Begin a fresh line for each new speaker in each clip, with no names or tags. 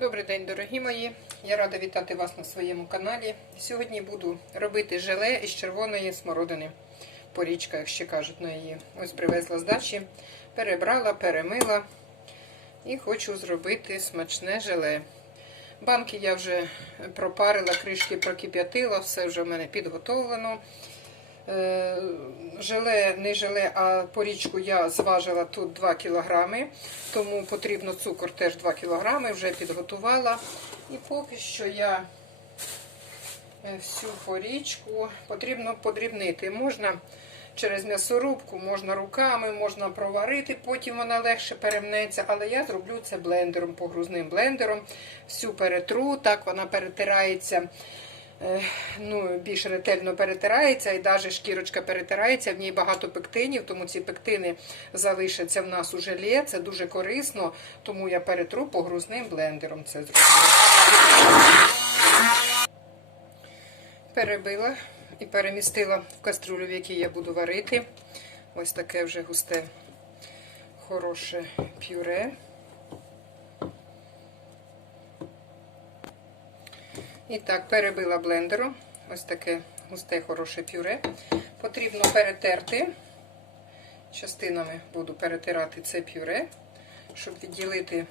Добрий день, дорогі мої! Я рада вітати вас на своєму каналі. Сьогодні буду робити желе із червоної смородини. Порічка, як ще кажуть на її. Ось привезла з дачі, перебрала, перемила і хочу зробити смачне желе. Банки я вже пропарила, кришки прокип'ятила, все вже в мене підготовлено. Е, Желе, не желе, а порічку я зважила тут 2 кг, тому потрібно цукор теж 2 кг, вже підготувала. І поки що я е, всю порічку потрібно подрібнити. Можна через м'ясорубку, можна руками, можна проварити, потім вона легше перемнеться, але я зроблю це блендером, погрузним блендером. Всю перетру, так вона перетирається ну, більш ретельно перетирається, і навіть шкірочка перетирається, в ній багато пектинів, тому ці пектини залишаться в нас у желе, це дуже корисно, тому я перетру погрузним блендером це зроблю. Перебила і перемістила в каструлю, в якій я буду варити. Ось таке вже густе, хороше пюре. І так, перебила блендером. Ось таке густе, хороше пюре. Потрібно перетерти. Частинами буду перетирати це пюре, щоб відділити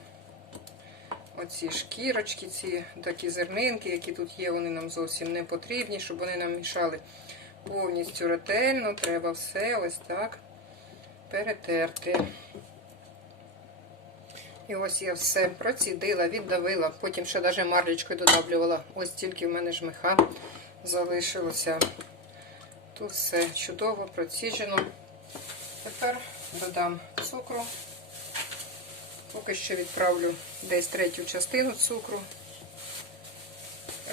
оці шкірочки, ці такі зернинки, які тут є, вони нам зовсім не потрібні, щоб вони нам мішали повністю ретельно. Треба все ось так перетерти. І ось я все процідила, віддавила, потім ще навіть марлечкою додавлювала. Ось тільки в мене жмиха залишилося. Тут все чудово проціджено. Тепер додам цукру. Поки що відправлю десь третю частину цукру,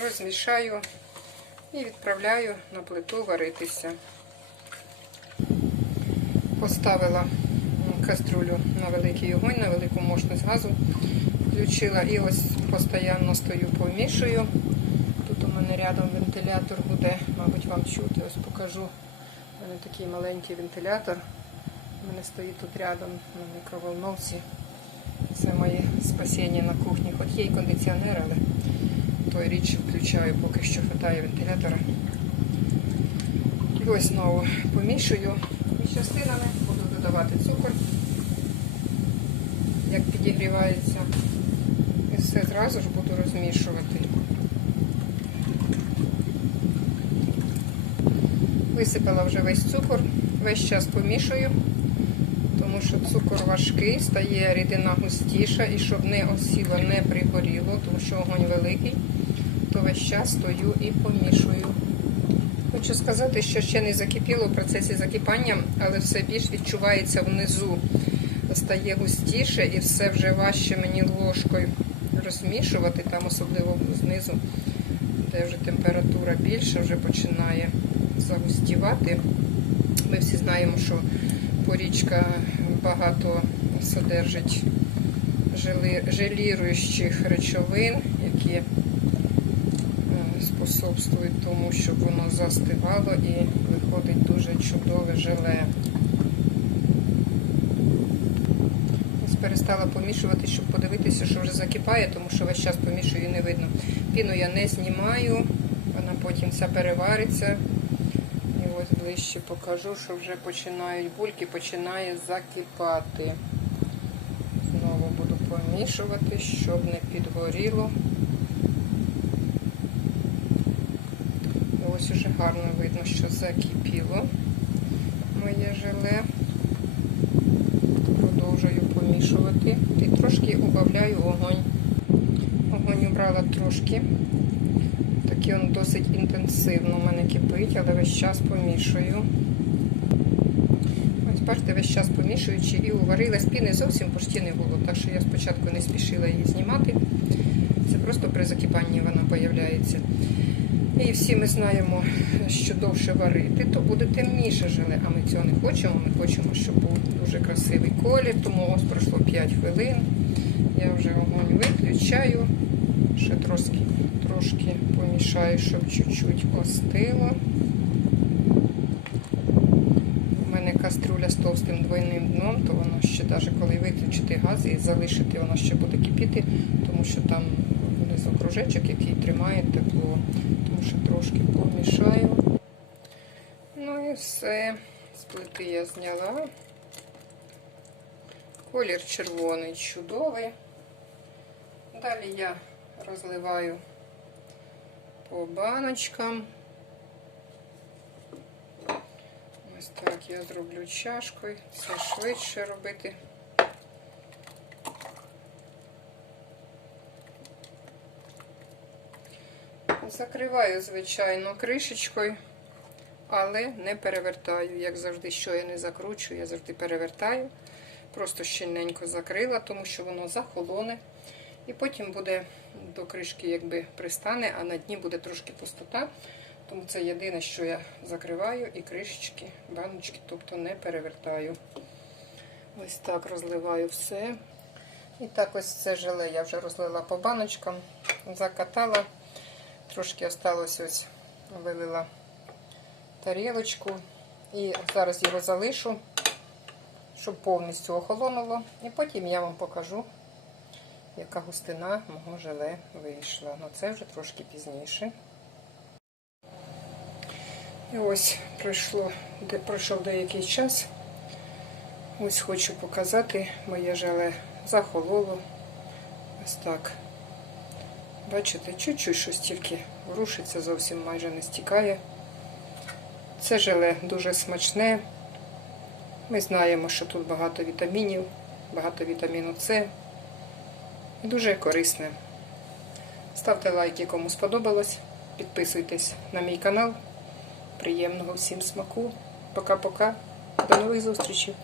розмішаю і відправляю на плиту варитися. Поставила каструлю на великий огонь, на велику мощність газу включила і ось постійно стою, помішую. Тут у мене рядом вентилятор буде, мабуть, вам чути, ось покажу. У мене такий маленький вентилятор. У мене стоїть тут рядом на мікроволновці. Це моє спасіння на кухні. Хоч є і кондиціонер, але той річ включаю, поки що хватає вентилятора. І ось знову помішую і частинами додавати цукор як підігрівається. І все зразу ж буду розмішувати. Висипала вже весь цукор, весь час помішую, тому що цукор важкий, стає рідина густіша і щоб не осіло, не пригоріло, тому що огонь великий, то весь час стою і помішую. Хочу сказати, що ще не закипіло в процесі закипання, але все більш відчувається внизу стає густіше і все вже важче мені ложкою розмішувати, там особливо знизу, де вже температура більша, вже починає загустівати. Ми всі знаємо, що порічка багато содержить желіруючих речовин, які способствують тому, щоб воно застивало і виходить дуже чудове желе. перестала помішувати, щоб подивитися, що вже закипає, тому що весь час помішую і не видно. Піну я не знімаю, вона потім вся перевариться. І ось ближче покажу, що вже починають бульки, починає закипати. Знову буду помішувати, щоб не підгоріло. І ось уже гарно видно, що закипіло моє желе продовжую помішувати і трошки убавляю вогонь. Огонь убрала трошки. Такий він досить інтенсивно у мене кипить, але весь час помішую. Ось бачите, весь час помішуючи і уварила спіни зовсім почти не було, так що я спочатку не спішила її знімати. Це просто при закипанні вона з'являється. І всі ми знаємо, що довше варити, то буде темніше желе, а ми цього не хочемо. Ми хочемо, щоб був дуже красивий колір, тому ось пройшло 5 хвилин. Я вже огонь виключаю, ще трошки трошки помішаю, щоб чуть-чуть остило. У мене каструля з товстим двойним дном, то воно ще навіть коли виключити газ і залишити, воно ще буде кипіти, тому що там внизу кружечок, який тримає тепло. Тому що трошки помішаю. Ну і все. З плити я зняла. Колір червоний, чудовий. Далі я розливаю по баночкам. Ось так я зроблю чашкою. Це швидше робити. Закриваю, звичайно, кришечкою, але не перевертаю. Як завжди, що я не закручую, я завжди перевертаю. Просто щільненько закрила, тому що воно захолоне. І потім буде до кришки якби пристане, а на дні буде трошки пустота. Тому це єдине, що я закриваю і кришечки, баночки, тобто не перевертаю. Ось так розливаю все. І так ось це желе я вже розлила по баночкам, закатала. Трошки осталось ось вилила тарілочку. І зараз його залишу, щоб повністю охолонуло. І потім я вам покажу, яка густина мого желе вийшла. Ну це вже трошки пізніше. І ось пройшло, де пройшов деякий час. Ось хочу показати моє желе захололо. Ось так. Бачите, чуть-чуть щось тільки рушиться, зовсім майже не стікає. Це желе дуже смачне. Ми знаємо, що тут багато вітамінів, багато вітаміну С. Дуже корисне. Ставте лайки, кому сподобалось. Підписуйтесь на мій канал. Приємного всім смаку. Пока-пока. До нових зустрічей!